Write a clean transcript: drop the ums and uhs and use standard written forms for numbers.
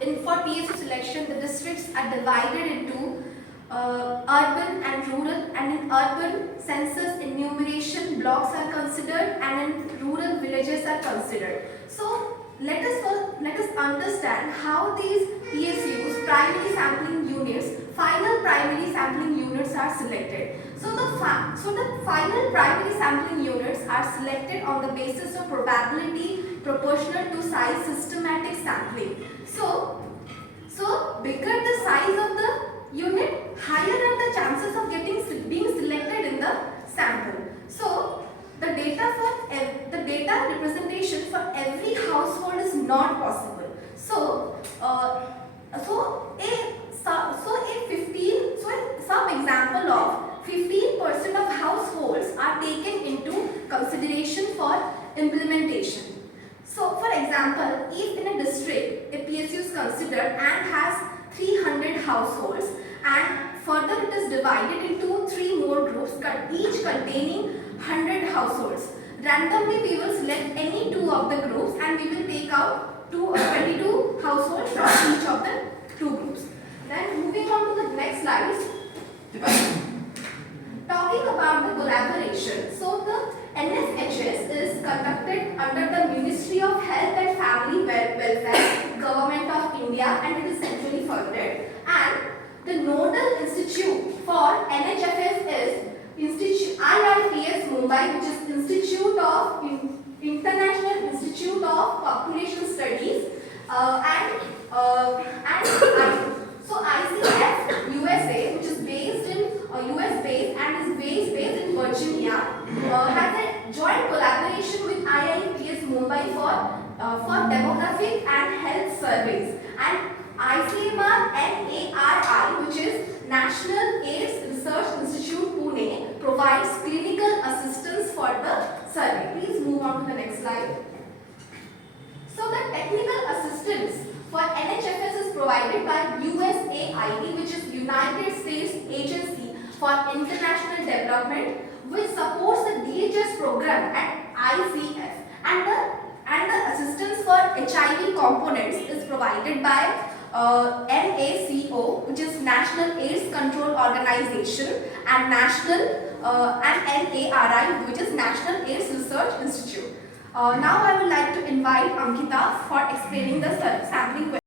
for PSU selection, the districts are divided into urban and rural, and in urban census enumeration blocks are considered and in rural villages are considered. So let us understand how these PSUs, primary sampling units, final primary sampling units are selected. So the final primary sampling units are selected on the basis of probability proportional to size systematic sampling. So bigger the size of the unit, higher are the chances of being selected in the sample. So the data representation for every household is not possible. Some example of 15% of households are taken into consideration for implementation. So for example, if in a district a PSU is considered and has 300 households, and further it is divided into 3 more groups, each containing 100 households. Randomly we will select any 2 of the groups and we will take out 22 households from each of the 2 groups. Then moving on to the next slides. Talking about the collaboration. So the NSHS is conducted under the Ministry of Health and Family Welfare, Government of India, and it is centrally funded. And the nodal institute for NHFS is IIPS Mumbai, which is International Institute of Population Studies, so ICF USA, which is based in US based and is based in Virginia, has a joint collaboration with IIPS Mumbai for demographic and health surveys, and ICMR NARI, which is National AIDS Research Institute Pune, provides clinical assistance for the survey. Please move on to the next slide. So the technical assistance for NHFS is provided by USAID, which is United States Agency for International Development, which supports the DHS program at ICF, and the assistance for HIV components is provided by NACO, which is National AIDS Control Organization, and NARI, which is National AIDS Research Institute. Now I would like to invite Ankita for explaining the sampling question.